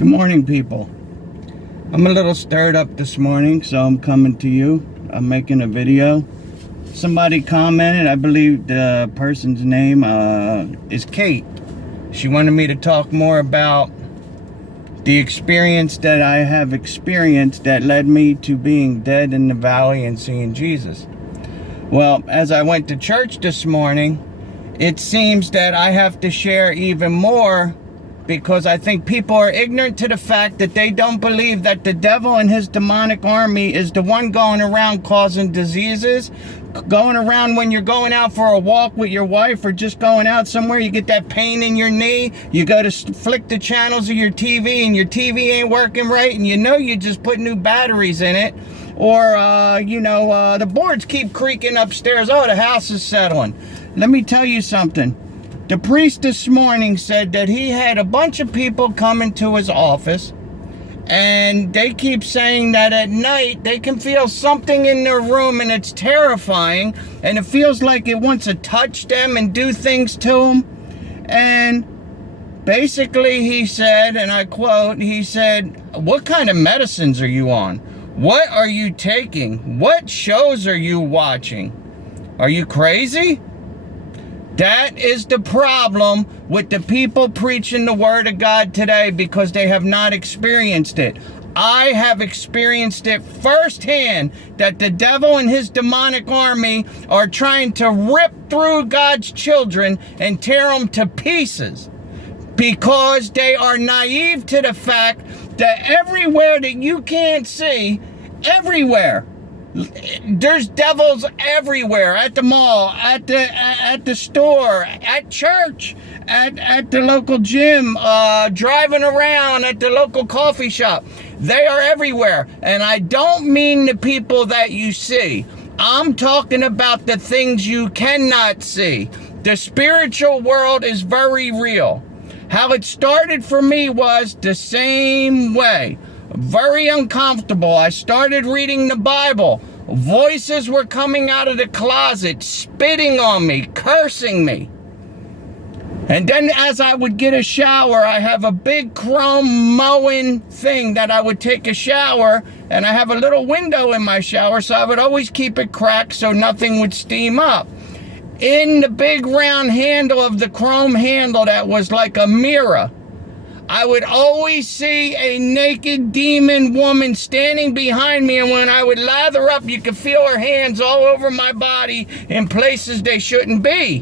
Good morning, people. I'm a little stirred up this morning, so I'm coming to you. I'm making a video. Somebody commented, I believe the person's name is Kate. She wanted me to talk more about the experience that I have experienced that led me to being dead in the valley and seeing Jesus. Well, as I went to church this morning, it seems that I have to share even more, because I think people are ignorant to the fact that they don't believe that the devil and his demonic army is the one going around causing diseases, going around when you're going out for a walk with your wife or just going out somewhere, you get that pain in your knee, you go to flick the channels of your TV and your TV ain't working right, and you know you just put new batteries in it, or the boards keep creaking upstairs. Oh, the house is settling. Let me tell you something. The priest this morning said that he had a bunch of people come into his office, and they keep saying that at night they can feel something in their room, and it's terrifying, and it feels like it wants to touch them and do things to them. And basically he said, and I quote, he said, "What kind of medicines are you on? What are you taking? What shows are you watching? Are you crazy?" That is the problem with the people preaching the word of God today, because they have not experienced it. I have experienced it firsthand, that the devil and his demonic army are trying to rip through God's children and tear them to pieces, because they are naive to the fact that everywhere that you can't see, everywhere, there's devils everywhere. At the mall, at the store, at church, at the local gym, driving around at the local coffee shop. They are everywhere. And I don't mean the people that you see. I'm talking about the things you cannot see. The spiritual world is very real. How it started for me was the same way. Very uncomfortable. I started reading the Bible. Voices were coming out of the closet, spitting on me, cursing me. And then as I would get a shower, I have a big chrome mowing thing that I would take a shower, and I have a little window in my shower, so I would always keep it cracked so nothing would steam up. In the big round handle of the chrome handle that was like a mirror, I would always see a naked demon woman standing behind me, and when I would lather up, you could feel her hands all over my body in places they shouldn't be.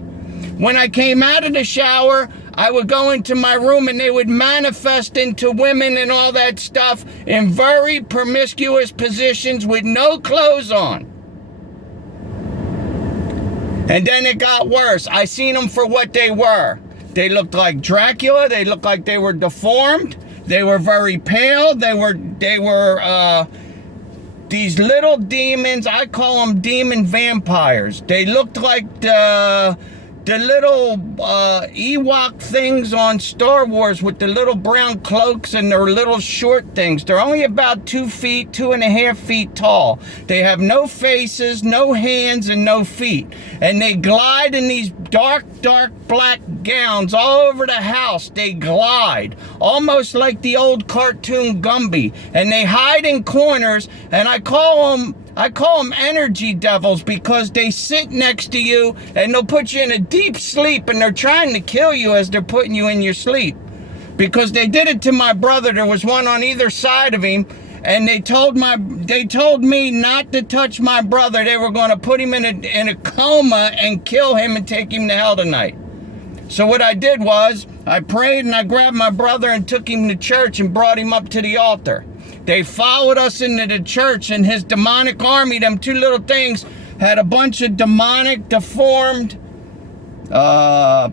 When I came out of the shower, I would go into my room, and they would manifest into women and all that stuff in very promiscuous positions with no clothes on. And then it got worse. I seen them for what they were. They looked like Dracula. They looked like they were deformed. They were very pale. They were these little demons. I call them demon vampires. They looked like the little Ewok things on Star Wars with the little brown cloaks and their little short things. They're only about 2 feet, 2.5 feet tall. They have no faces, no hands, and no feet. And they glide in these dark black gowns all over the house. They glide, almost like the old cartoon Gumby. And they hide in corners, and I call them energy devils, because they sit next to you and they'll put you in a deep sleep, and they're trying to kill you as they're putting you in your sleep. Because they did it to my brother. There was one on either side of him, and they told me not to touch my brother. They were going to put him in a coma and kill him and take him to hell tonight. So what I did was I prayed, and I grabbed my brother and took him to church and brought him up to the altar. They followed us into the church, and his demonic army, them two little things, had a bunch of demonic, deformed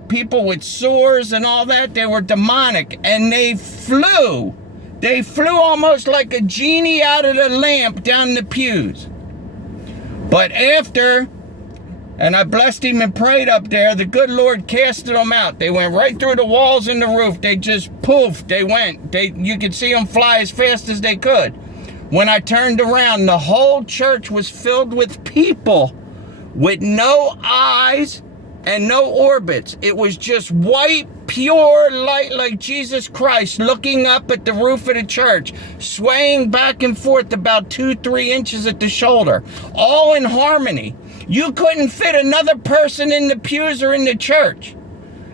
people with sores and all that. They were demonic, and they flew. They flew almost like a genie out of the lamp down the pews. But after, and I blessed him and prayed up there, the good Lord casted them out. They went right through the walls and the roof. They just poof, they went. You could see them fly as fast as they could. When I turned around, the whole church was filled with people with no eyes and no orbits. It was just white pure light like Jesus Christ, looking up at the roof of the church, swaying back and forth about 2-3 inches at the shoulder, all in harmony. You couldn't fit another person in the pews or in the church.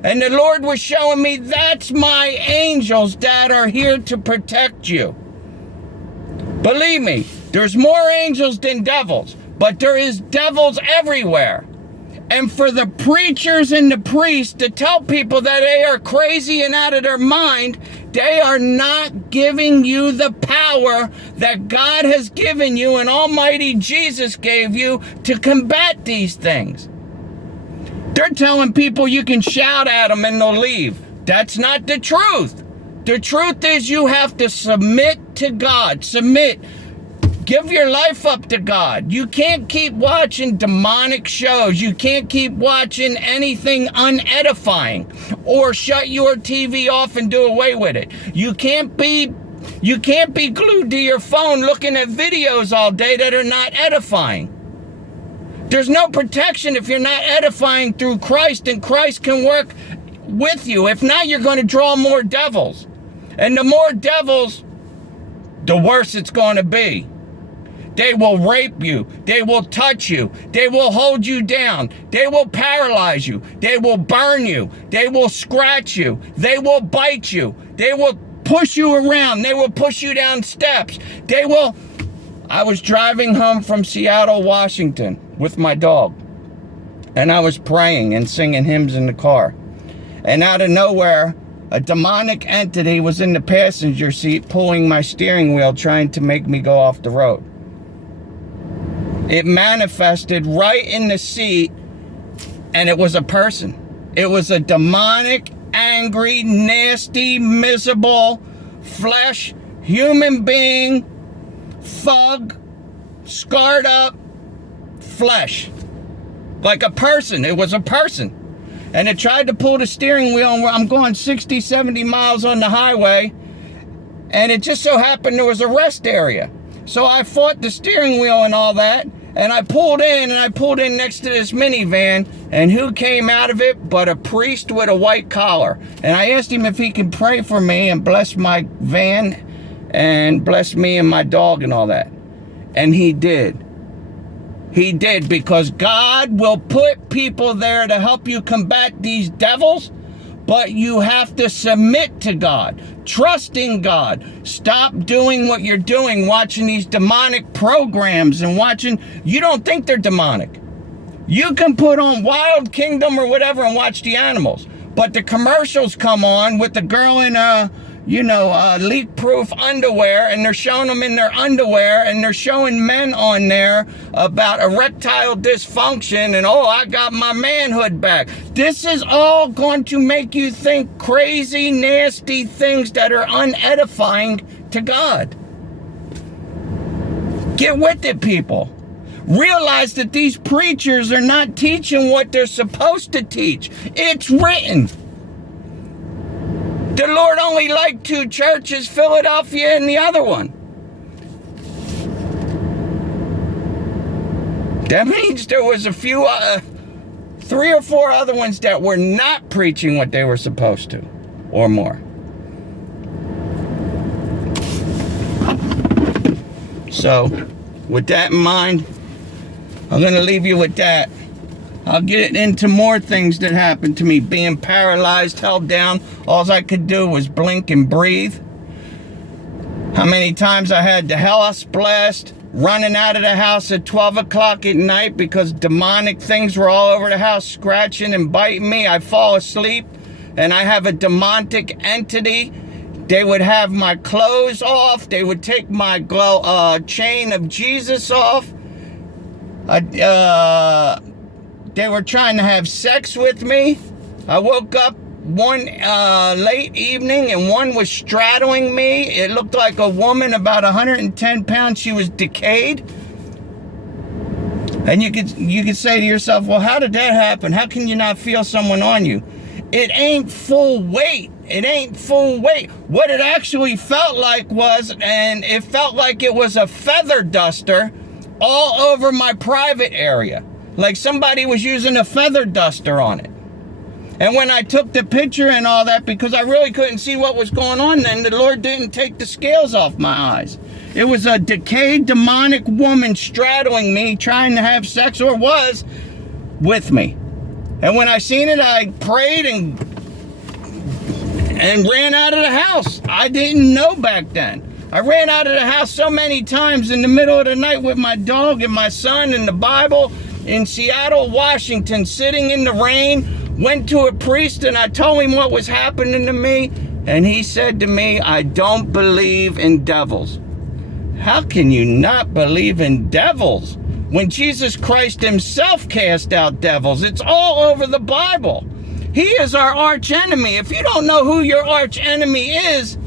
And the Lord was showing me, that's my angels that are here to protect you. Believe me, there's more angels than devils, but there is devils everywhere. And for the preachers and the priests to tell people that they are crazy and out of their mind, they are not giving you the power that God has given you and Almighty Jesus gave you to combat these things. They're telling people you can shout at them and they'll leave. That's not the truth. The truth is you have to submit to God. Submit. Give your life up to God. You can't keep watching demonic shows. You can't keep watching anything unedifying, or shut your TV off and do away with it. You can't be glued to your phone looking at videos all day that are not edifying. There's no protection if you're not edifying through Christ, and Christ can work with you. If not, you're going to draw more devils. And the more devils, the worse it's going to be. They will rape you. They will touch you. They will hold you down. They will paralyze you. They will burn you. They will scratch you. They will bite you. They will push you around. They will push you down steps. They will... I was driving home from Seattle, Washington with my dog, and I was praying and singing hymns in the car. And out of nowhere, a demonic entity was in the passenger seat pulling my steering wheel, trying to make me go off the road. It manifested right in the seat, and it was a person. It was a demonic, angry, nasty, miserable, flesh, human being, thug, scarred up flesh. Like a person. It was a person. And it tried to pull the steering wheel, and I'm going 60, 70 miles on the highway, and it just so happened there was a rest area. So I fought the steering wheel and all that, and I pulled in next to this minivan, and who came out of it but a priest with a white collar. And I asked him if he could pray for me and bless my van and bless me and my dog and all that. And he did. He did, because God will put people there to help you combat these devils, but you have to submit to God, trust in God. Stop doing what you're doing, watching these demonic programs and watching. You don't think they're demonic. You can put on Wild Kingdom or whatever and watch the animals, but the commercials come on with the girl in leak-proof underwear, and they're showing them in their underwear, and they're showing men on there about erectile dysfunction and, oh, I got my manhood back. This is all going to make you think crazy, nasty things that are unedifying to God. Get with it, people. Realize that these preachers are not teaching what they're supposed to teach. It's written. The Lord only liked 2 churches, Philadelphia and the other one. That means there was a few, 3 or 4 other ones that were not preaching what they were supposed to, or more. So, with that in mind, I'm going to leave you with that. I'll get into more things that happened to me. Being paralyzed, held down. All I could do was blink and breathe. How many times I had the house blessed, running out of the house at 12 o'clock at night because demonic things were all over the house, scratching and biting me. I fall asleep, and I have a demonic entity. They would have my clothes off. They would take my chain of Jesus off. They were trying to have sex with me. I woke up one late evening, and one was straddling me. It looked like a woman about 110 pounds. She was decayed. And you could say to yourself, well, how did that happen? How can you not feel someone on you? It ain't full weight. It ain't full weight. What it actually felt like was, and it felt like it was a feather duster all over my private area. Like somebody was using a feather duster on it. And when I took the picture and all that, because I really couldn't see what was going on then, the Lord didn't take the scales off my eyes. It was a decayed, demonic woman straddling me, trying to have sex, or was, with me. And when I seen it, I prayed and ran out of the house. I didn't know back then. I ran out of the house so many times in the middle of the night with my dog and my son and the Bible in Seattle, Washington, sitting in the rain. Went to a priest and I told him what was happening to me. And he said to me, I don't believe in devils. How can you not believe in devils when Jesus Christ himself cast out devils? It's all over the Bible. He is our arch enemy. If you don't know who your arch enemy is,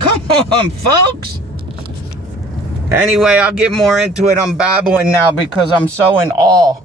come on, folks. Anyway, I'll get more into it. I'm babbling now because I'm so in awe